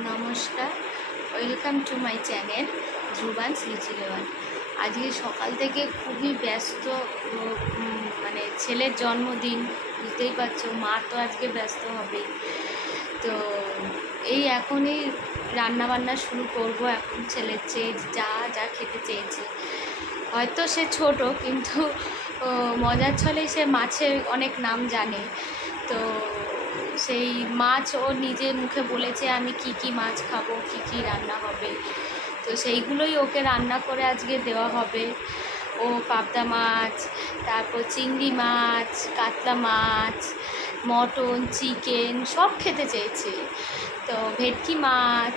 নমস্কার, welcome to my channel ধ্রুবান্স লিচিরেওয়াল। আজকে সকাল থেকে খুবই ব্যস্ত, মানে ছেলের জন্মদিন, বুঝতেই পারছো, মা তো আজকে ব্যস্ত হবেই। তো এই এখনই রান্নাবান্না শুরু করব। এখন ছেলের চেয়ে যা যা খেতে চেয়েছে, হয়তো সে ছোট, কিন্তু মজার ছলে সে মাছের অনেক নাম জানে। তো সেই মাছ ও নিজে মুখে বলেছে আমি কি কি মাছ খাবো, কি কি রান্না হবে, তো সেইগুলোই ওকে রান্না করে আজকে দেওয়া হবে। ও পাবদা মাছ, তারপর চিংড়ি মাছ, কাতলা মাছ, মটন, চিকেন সব খেতে চেয়েছে। তো ভেটকি মাছ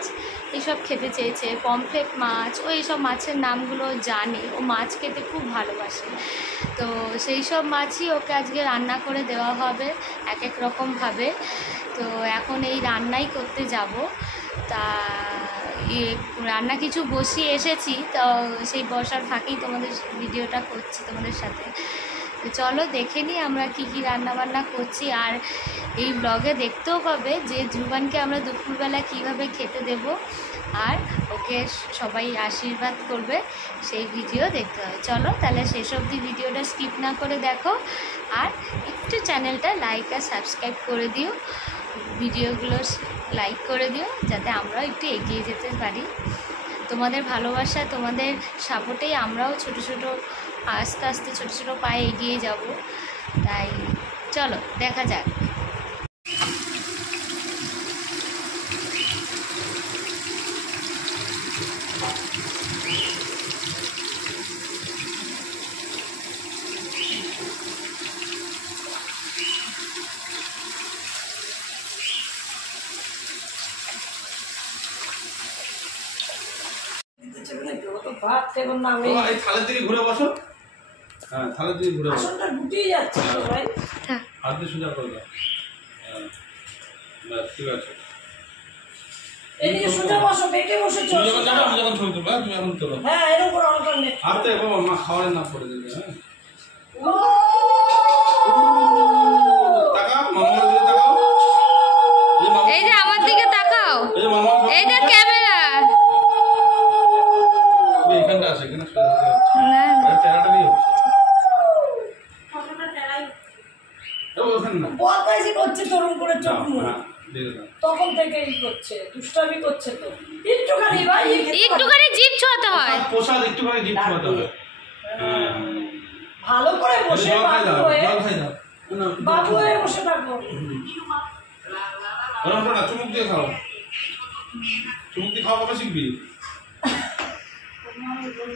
এইসব খেতে চেয়েছে, পমফ্রেট মাছ, ও এইসব মাছের নামগুলো জানে, ও মাছ খেতে খুব ভালোবাসে। তো সেই সব মাছই ওকে আজকে রান্না করে দেওয়া হবে এক এক রকমভাবে। তো এখন এই রান্নাই করতে যাব। তা রান্না কিছু বসিয়ে এসেছি, তো সেই বসার ফাঁকেই তোমাদের ভিডিওটা করছি তোমাদের সাথে। তো চলো দেখে নিই আমরা কী কী রান্নাবান্না করছি। আর এই ব্লগে দেখতেও পাবে যে ধ্রুবানকে আমরা দুপুরবেলা কীভাবে খেতে দেব, আর ওকে সবাই আশীর্বাদ করবে, সেই ভিডিও দেখতে হবে। চলো তাহলে শেষ অবধি ভিডিওটা স্কিপ না করে দেখো, আর একটু চ্যানেলটা লাইক আর সাবস্ক্রাইব করে দিও, ভিডিওগুলো লাইক করে দিও, যাতে আমরাও একটু এগিয়ে যেতে পারি। তোমাদের ভালোবাসা, তোমাদের সাপোর্টেই আমরাও ছোট ছোট আস্তে আস্তে ছোট ছোট পায়ে এগিয়ে যাব। তাই চলো দেখা যাক। থালের দিকে ঘুরে বসো। হ্যাঁ, থালের দিকে ঘুরে বসো। আসনটা গুটিয়ে যাচ্ছে ভাই। হ্যাঁ, হাত দিয়ে সোজা করে দাও। হ্যাঁ, ঠিক আছে। এদিকে সোজা বসো, বেঁকে বসে চলো। আমি যখন ছবি তুলবো, তুমি এখন তোলো। হ্যাঁ, এরকম করে অনলাইন নে। আতে বাবা, মা খাওয়ার না করে দেবে। হ্যাঁ, তাকাও, মামার দিকে তাকাও। এই যে আমার দিকে তাকাও, এই যে ক্যামেরা। এখানটা আছে, এখানে সোজা না টেরাটা দিয়ে হচ্ছে। ফটোটা টেরাই ওখানে না বদমাইশি করছে, তরুণ করে চোখ মুখ। হ্যাঁ, দিয়ে দাও। তখন থেকেই করছে, দুষ্টামি করছে। তো একটুখানি ভাই, একটুখানি জিভ ছোঁয়াতে হয়। প্রসাদ একটুখানি জিভ ছোঁয়াতে হবে। হ্যাঁ, ভালো করে বসে জল খাই দাও, বাবু হয়ে, জল খাই দাও। বাবু হয়ে বসে থাকো। ওরকম না, চুমুক দিয়ে খাও। চুমুক দিয়ে খাওয়া কবে শিখবি?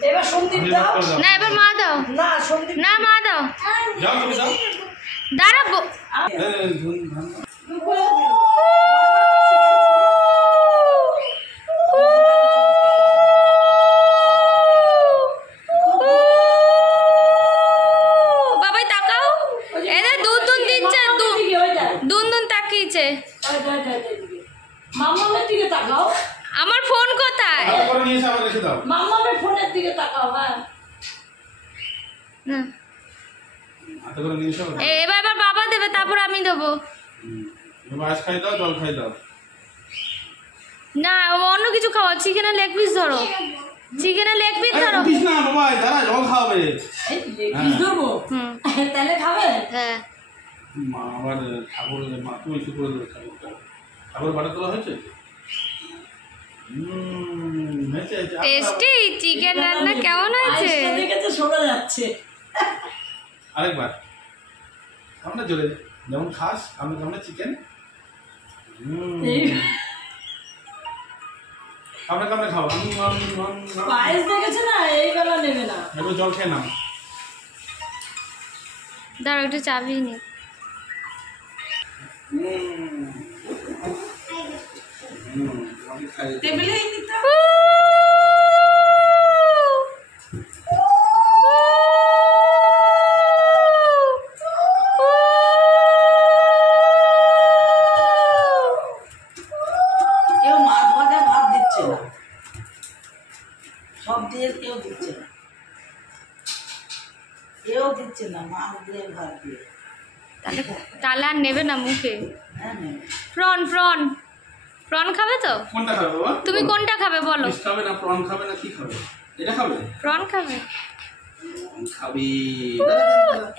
এবার সন্দীপ দাও। না এবার মা দাও। না সন্দীপ না মা দাও। যাও তুমি যাও। দাঁড়াবো। বাবাই তাকাও, এদের দুন দুন দিচ্ছে, দুন দুন তাকিয়েছে। মামামের দিকে তাকাও। আমার ফোন কোথায়? ভালো করে নিয়ে এসে আবার রেখে দাও। মামামের ফোনের দিকে তাকাও। হ্যাঁ, না হাতে করে নিয়ে এসে আবার এবার বাবা দেবে, তারপর আমি দেবো। আইস খাই দাও, জল খাই দাও। না অন্য কিছু খাওয়া, চিকেনের লেগ পিস ধরো, চিকেনের লেগ পিস ধরো। উঠিস না বাবা, দাঁড়া, জল খাওয়াবে। এই লেগপিস ধরবো। হুম তাহলে খাবে? হ্যাঁ। মা আবার ঠাকুর, মা তুমি একটু করে দেবে ঠাকুরটা। ঠাকুর বাটা তোলা হয়েছে? হয়েছে, হয়েছে। টেস্টি চিকেন রান্না কেমন হয়েছে? আইসটা দেখে তো শোনা যাচ্ছে। আরেকবার আমরা জোরে, যেমন খাস আমরা চিকেন। আমরা খাও। পায়েস দেখেছে না, এই বেলা নেবে না। একটু জল খেয়ে নাও। দাঁড়াও একটু চাবি নি। টেবিলে দিতে কেউ মাছ ভাজা ভাত দিচ্ছে না, সব দিয়ে কেউ দিচ্ছে না, কেউ দিচ্ছে না, মাছ দিয়ে ভাত দিয়ে। তাহলে তাহলে আর নেবে না মুখে। হ্যাঁ, প্রন প্রন প্রন খাবে তো? কোনটা খাবে বাবা? তুমি কোনটা খাবে বলো? ফিশ খাবে না প্রন খাবে না কি খাবে? এটা খাবে? প্রন খাবে। খাবি।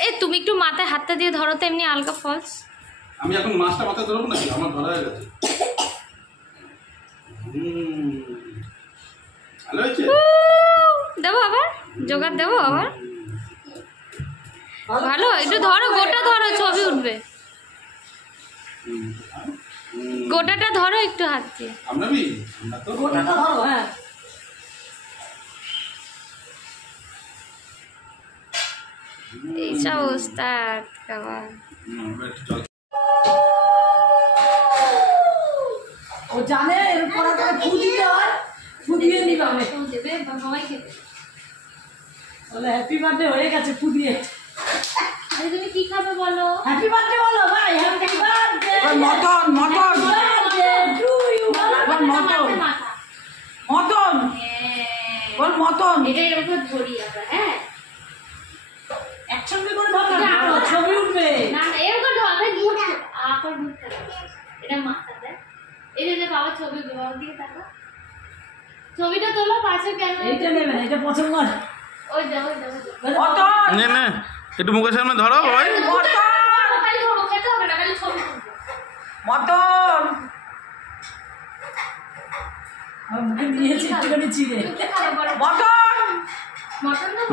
এ তুমি একটু মাথায় হাতটা দিয়ে ধরো তো, এমনি হালকা ফলস। আমি এখন মাছটা মাথায় ধরবো নাকি? আমার ধরা হয়ে গেছে। ভালো হয়েছে? দেবো আবার, জোগাড় দেবো আবার। ভালো, একটু ধরো, গোটা ধরো, ছবি উঠবে। গোটাটা ধরো একটু হাত দিয়ে। আমরা তো গোটাটা ধরো। হ্যাঁ, এইসব ওস্তাদ খাবার। একটু জল ও জানে এর পড়াটা ফু দিতে হয়, ফু দিয়ে নিলাম। দেবে বাবাই খেতে। বলে হ্যাপি বার্থডে হয়ে গেছে, ফু দিয়ে। আরে তুমি কি খাবে বলো? হ্যাপি বার্থডে বলো ভাই, happy birthday. Mutton mutton to you. Mutton মাথা। মটন বল মটন। এটা এরকম ধরি আমরা, হ্যাঁ একসঙ্গে করে ধরো না, ছবি উঠবে। না না এরকম ধরবে, মুখ আকার মুখ করে। এটা মাথা দেয়। এই যে বাবা ছবি, বাবার দিকে তাকা। ছবিটা তোলো পাশে কেন? এইটা নেবেন, এটা পছন্দ হয়। ওই দেখো দেখো। মটন নে নে একটু মুখের সামনে ধরো ভাই। খালি ধরো, খেতে হবে না, খালি ছবি তুলবো। মটন আর মুখে নিয়েছি একটুখানি চিড়ে। কি খাবে বলো? মটন মটন দেবো?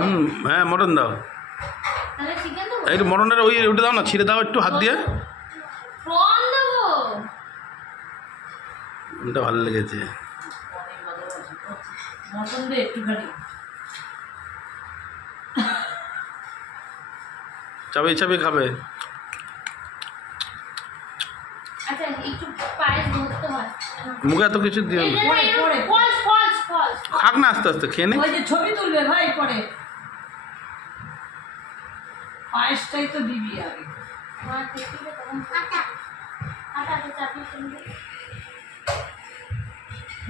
হ্যাঁ মটন দাও। তাহলে চিকেন দেবো? একটু মটনের ওই ওটা দাও না, ছিঁড়ে দাও একটু হাত দিয়ে। প্রন দেবো? ওটা ভালো লেগেছে। মটন দে একটুখানি। চাবি চাবি খাবে। আচ্ছা একটু পায়েস ধরতে হয়। মুখে এত কিছু দিয়ে এই যে পরে, পরে। False false false. খাক না আস্তে আস্তে খেয়ে নে। ওই যে ছবি তুলবে ভাই পরে। পায়েসটাই তো দিবি আগে। মা দেখতে তখন কাটা কাটা তো চাপি শুনবে।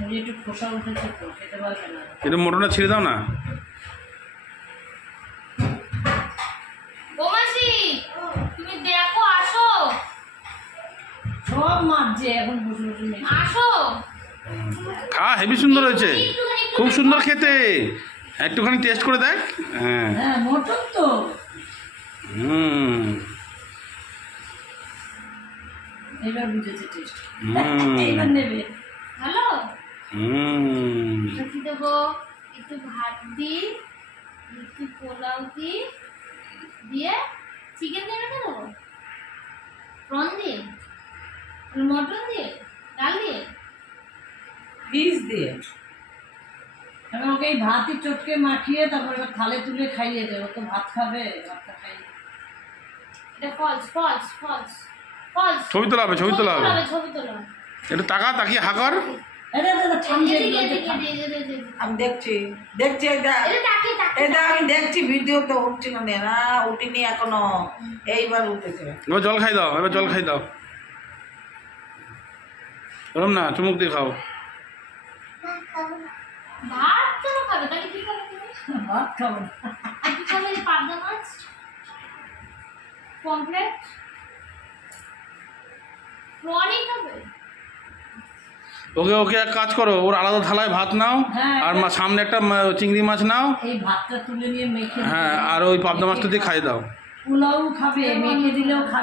ওই একটু খোসা উঠেছে তো, খেতে পারবে না। একটু মটনটা ছিঁড়ে দাও না। বোমাসি তুমি দেখো, আসো সব মারছে এখন বসে বসে নেই। আসো। হেভি সুন্দর হয়েছে, খুব সুন্দর খেতে। একটুখানি টেস্ট করে দেখ। হ্যাঁ হ্যাঁ মটন তো। হুম এবার বুঝেছে টেস্ট। হুম এইবার নেবে। হ্যালো হুম কি দেবো? একটু ভাত দিই, একটু পোলাও দিই, দিয়ে চিকেন দিয়ে রেখে দেবো, প্রন দিয়ে, মটন দিয়ে, ডাল দিয়ে। পিস দিয়ে এবার ওকে এই ভাতই চটকে মাখিয়ে তারপর এবার থালে তুলে খাইয়ে দেবো। তো ভাত খাবে, ভাতটা খাইয়ে। এটা ফলস ফলস ফলস ফলস। ছবি তোলা হবে, ছবি তোলা হবে। ছবি তোলা হবে। একটু তাকা, তাকিয়ে হা কর। এটা ঠান্ডা এদিকে, এদিকে, এদিকে, এদিকে। আমি দেখছি দেখছি এটা এটা তাকিয়ে তাকিয়ে। এটা আমি দেখছি ভিডিও তো উঠছিল না উঠিনি এখনো, এইবার উঠেছে। এবার জল খাই দাও, এবার জল খাই দাও। ওরম না, চুমুক দিয়ে খাও। ভাত কেন খাবে? তাহলে কি খাবে তুমি? ভাত খাবো না। কি খাবে? যে পাবদা মাছ, পমফ্রেট, প্রনই খাবে। ওকে ওকে এক কাজ করো, ওর আলাদা থালায় ভাত নাও, হ্যাঁ। আর সামনে একটা চিংড়ি মাছ নাও। এই ভাতটা তুলে নিয়ে মেখে হ্যাঁ, আর ওই পাবদা মাছটা দিয়ে খাই দাও। পোলাও খাবে, মেখে দিলেও খাবে।